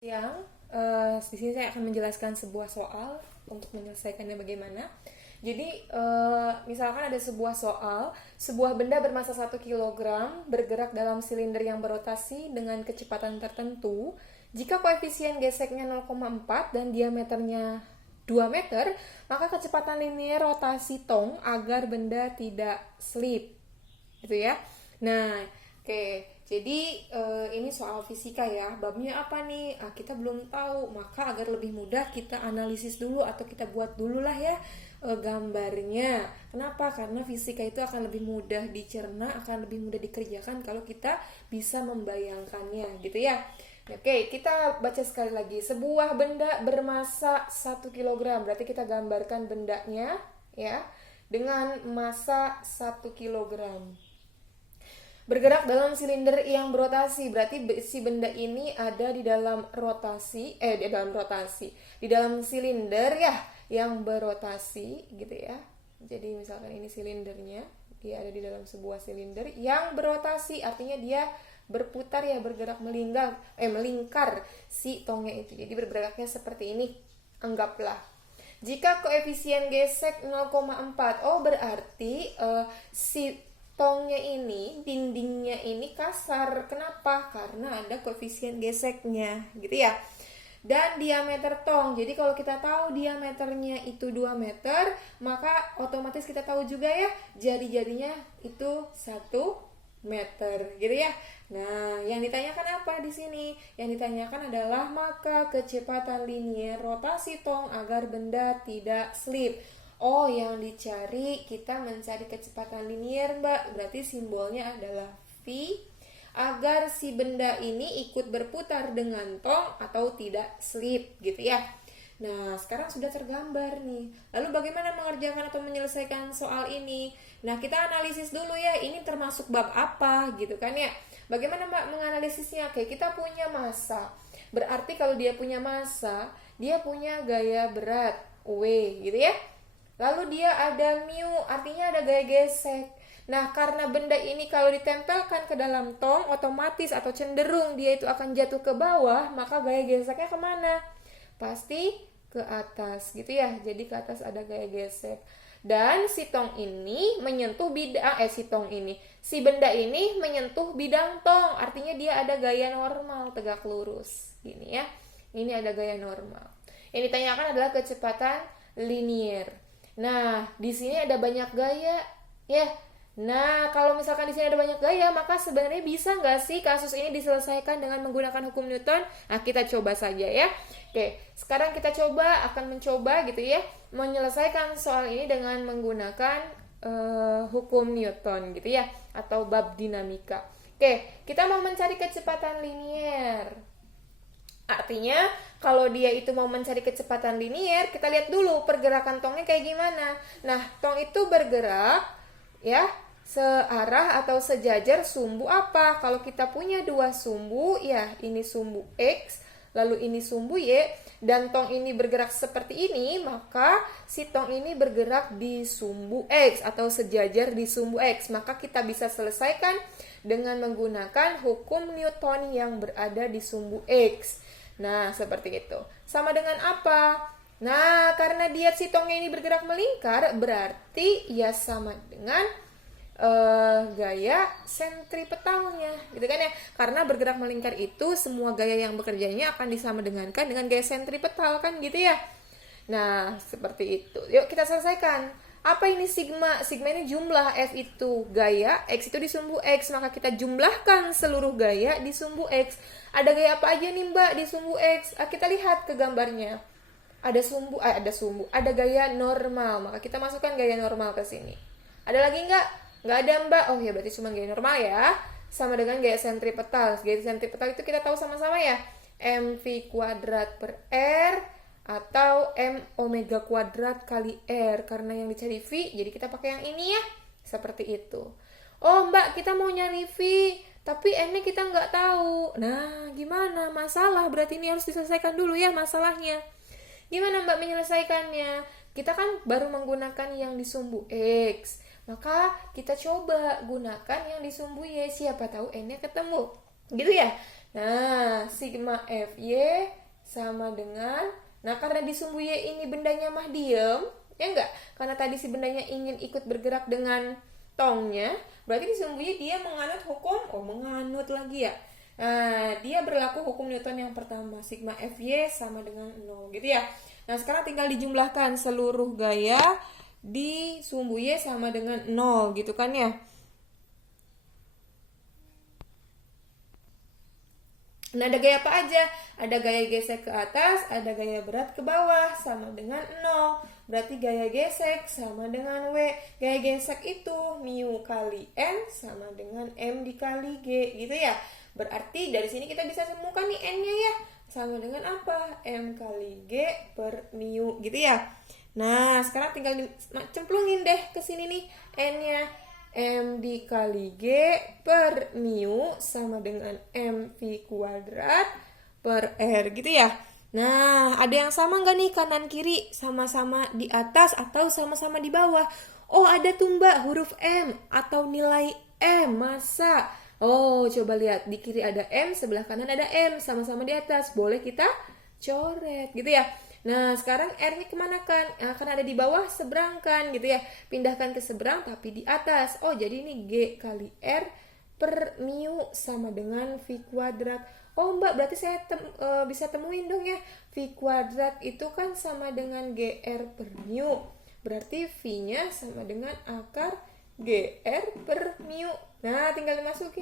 Siang, di sini saya akan menjelaskan sebuah soal untuk menyelesaikannya bagaimana. Jadi, misalkan ada sebuah soal, sebuah benda bermassa 1 kg bergerak dalam silinder yang berotasi dengan kecepatan tertentu. Jika koefisien geseknya 0,4 dan diameternya 2 meter, maka kecepatan linear rotasi tong agar benda tidak slip. Gitu ya. Nah, oke. Jadi ini soal fisika ya. Babnya apa nih? Kita belum tahu. Maka agar lebih mudah kita analisis dulu atau kita buat dulu lah ya gambarnya. Kenapa? Karena fisika itu akan lebih mudah dicerna, akan lebih mudah dikerjakan kalau kita bisa membayangkannya, gitu ya. Oke, kita baca sekali lagi. Sebuah benda bermassa 1 kg. Berarti kita gambarkan bendanya ya dengan massa 1 kg. Bergerak dalam silinder yang berotasi, berarti si benda ini ada di dalam di dalam silinder ya yang berotasi gitu ya. Jadi misalkan ini silindernya, dia ada di dalam sebuah silinder yang berotasi, artinya dia berputar ya, bergerak melingkar si tongnya itu. Jadi bergeraknya seperti ini, anggaplah. Jika koefisien gesek 0,4, berarti si tongnya ini, dindingnya ini kasar. Kenapa? Karena ada koefisien geseknya, gitu ya. Dan diameter tong. Jadi kalau kita tahu diameternya itu 2 meter, maka otomatis kita tahu juga ya, jari-jarinya itu 1 meter, gitu ya. Nah, yang ditanyakan apa di sini? Yang ditanyakan adalah maka kecepatan linear rotasi tong agar benda tidak slip. Yang dicari, kita mencari kecepatan linear, Mbak. Berarti simbolnya adalah V, agar si benda ini ikut berputar dengan tong atau tidak slip, gitu ya. Nah, sekarang sudah tergambar nih. Lalu bagaimana mengerjakan atau menyelesaikan soal ini? Nah, kita analisis dulu ya, ini termasuk bab apa, gitu kan ya. Bagaimana Mbak menganalisisnya? Oke, kita punya massa. Berarti kalau dia punya massa, dia punya gaya berat, W, gitu ya. Lalu dia ada mu, artinya ada gaya gesek. Nah, karena benda ini kalau ditempelkan ke dalam tong, otomatis atau cenderung dia itu akan jatuh ke bawah, maka gaya geseknya kemana? Pasti ke atas, gitu ya. Jadi ke atas ada gaya gesek. Dan si tong ini menyentuh si benda ini menyentuh bidang tong, artinya dia ada gaya normal, tegak lurus, gini ya. Ini ada gaya normal. Yang ditanyakan adalah kecepatan linear. Nah, di sini ada banyak gaya, ya. Nah, kalau misalkan di sini ada banyak gaya, maka sebenarnya bisa nggak sih kasus ini diselesaikan dengan menggunakan hukum Newton? Nah, kita coba saja ya. Oke, sekarang kita akan mencoba gitu ya, menyelesaikan soal ini dengan menggunakan hukum Newton gitu ya, atau bab dinamika. Oke, kita mau mencari kecepatan linear. Artinya kalau dia itu mau mencari kecepatan linear, kita lihat dulu pergerakan tongnya kayak gimana. Nah, tong itu bergerak ya searah atau sejajar sumbu apa? Kalau kita punya 2 sumbu, ya ini sumbu X, lalu ini sumbu Y, dan tong ini bergerak seperti ini, maka si tong ini bergerak di sumbu X atau sejajar di sumbu X. Maka kita bisa selesaikan dengan menggunakan hukum Newton yang berada di sumbu X. Nah, seperti itu. Sama dengan apa? Nah, karena dia si tongnya ini bergerak melingkar, berarti ya sama dengan gaya sentripetalnya, gitu kan ya? Karena bergerak melingkar itu semua gaya yang bekerjanya akan disamadengankan dengan gaya sentripetal kan, gitu ya? Nah, seperti itu. Yuk kita selesaikan. Apa ini sigma? Sigma ini jumlah, F itu gaya, X itu di sumbu X. Maka kita jumlahkan seluruh gaya di sumbu X. Ada gaya apa aja nih Mbak di sumbu X? Kita lihat ke gambarnya. Ada gaya normal. Maka kita masukkan gaya normal ke sini. Ada lagi nggak? Nggak ada Mbak. Oh ya, berarti cuma gaya normal ya. Sama dengan gaya sentripetal. Gaya sentripetal itu kita tahu sama-sama ya. mv kuadrat per R atau M omega kuadrat kali R. Karena yang dicari V, jadi kita pakai yang ini ya. Seperti itu. Mbak, kita mau nyari V, tapi N-nya kita nggak tahu. Nah, gimana? Masalah, berarti ini harus diselesaikan dulu ya masalahnya. Gimana Mbak menyelesaikannya? Kita kan baru menggunakan yang di sumbu X. Maka kita coba gunakan yang di sumbu Y. Siapa tahu N-nya ketemu. Gitu ya. Nah, sigma FY sama dengan, nah karena di sumbu Y ini bendanya mah diem, ya enggak? Karena tadi si bendanya ingin ikut bergerak dengan tongnya, berarti di sumbu Y dia menganut hukum, menganut lagi ya. Nah, dia berlaku hukum Newton yang pertama, sigma FY sama dengan 0 gitu ya. Nah, sekarang tinggal dijumlahkan seluruh gaya di sumbu Y sama dengan 0 gitu kan ya. Nah, ada gaya apa aja? Ada gaya gesek ke atas, ada gaya berat ke bawah, sama dengan 0. Berarti gaya gesek sama dengan W. Gaya gesek itu mu kali N sama dengan M dikali G, gitu ya. Berarti dari sini kita bisa temukan nih N-nya ya. Sama dengan apa? M kali G per mu, gitu ya. Nah, sekarang tinggal cemplungin deh ke sini nih N-nya. M dikali G per mu sama dengan MV kuadrat per R gitu ya. Nah, ada yang sama nggak nih kanan kiri? Sama-sama di atas atau sama-sama di bawah? Oh, ada tuh Mbak huruf M atau nilai M. Masa? Oh, coba lihat. Di kiri ada M, sebelah kanan ada M. Sama-sama di atas. Boleh kita coret gitu ya. Nah, sekarang R-nya kemana kan? Akan ada di bawah, seberangkan gitu ya. Pindahkan ke seberang tapi di atas. Oh, jadi ini G kali R per mu sama dengan V kuadrat. Oh, Mbak, berarti saya bisa temuin dong ya. V kuadrat itu kan sama dengan GR per mu. Berarti V-nya sama dengan akar GR per mu. Nah, tinggal dimasukin.